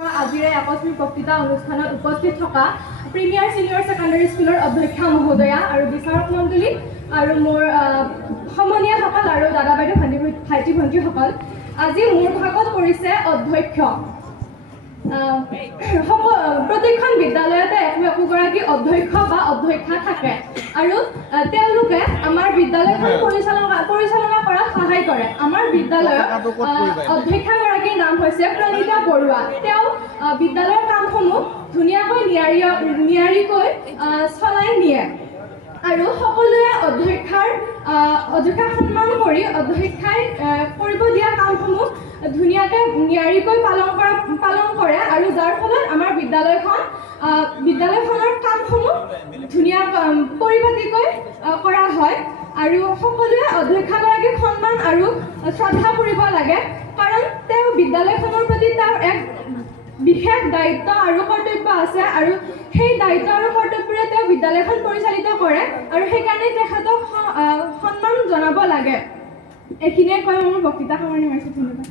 আজিৰ এই আকস্মিক বক্তৃতা অনুষ্ঠানত উপস্থিত থকা প্ৰিমিয়াৰ ছিনিয়ৰ ছেকেণ্ডেৰী স্কুলৰ অধ্যক্ষা মহোদয়া আৰু বিচাৰক মণ্ডলী আৰু মোৰ সমনীয়াসকল আৰু দাদা বাইদেউ ভণ্টি ভাইটি ভণ্টিসকল। আজি মোৰ ভাগত পৰিছে অধ্যক্ষ। প্ৰত্যেকখন বিদ্যালয়তে একো একোগৰাকী অধ্যক্ষ বা অধ্যক্ষা থাকে। আৰু তেওঁলোকে আমাৰ বিদ্যালয়খন পৰিচালনা পৰিচালনা কৰাত সহায় কৰে। আমাৰ বিদ্যালয়ৰ আহ, অধ্যক্ষাগৰাকীৰ নাম হৈছে প্ৰণীতা বৰুৱা। তেওঁ বিদ্যালয়ৰ কামসমূহ ধুনীয়াকৈ নিয়াৰী নিয়াৰীকৈ চলাই নিয়ে। আৰু সকলোৱে অধ্যক্ষাৰ অধ্যক্ষাক সন্মান কৰি অধ্যক্ষাই কৰিব দিয়া কামসমূহ ধুনীয়াকৈ নিয়াৰিকৈ পালন কৰা পালন কৰে। আৰু যাৰ ফলত আমাৰ বিদ্যালয়খন বিদ্যালয়খনৰ কামসমূহ ধুনীয়া পৰিপাটিকৈ আহ, কৰা হয়। আৰু সকলোৱে অধ্যক্ষাগৰাকীক সন্মান আৰু শ্ৰদ্ধা কৰিব লাগে। কাৰণ তেওঁ বিদ্যালয়খনৰ প্ৰতি তেওঁৰ এক বিশেষ দায়িত্ব আৰু কৰ্তব্য আছে আৰু সেই দায়িত্ব আৰু কৰ্তব্যৰে তেওঁ বিদ্যালয়খন পৰিচালিত কৰে আৰু সেইকাৰণে তেখেতক সন্মান জনাব লাগে। এইখিনিয়ে কৈ মোৰ বক্তৃতা সামৰণি মাৰিছোঁ ধন্যবাদ।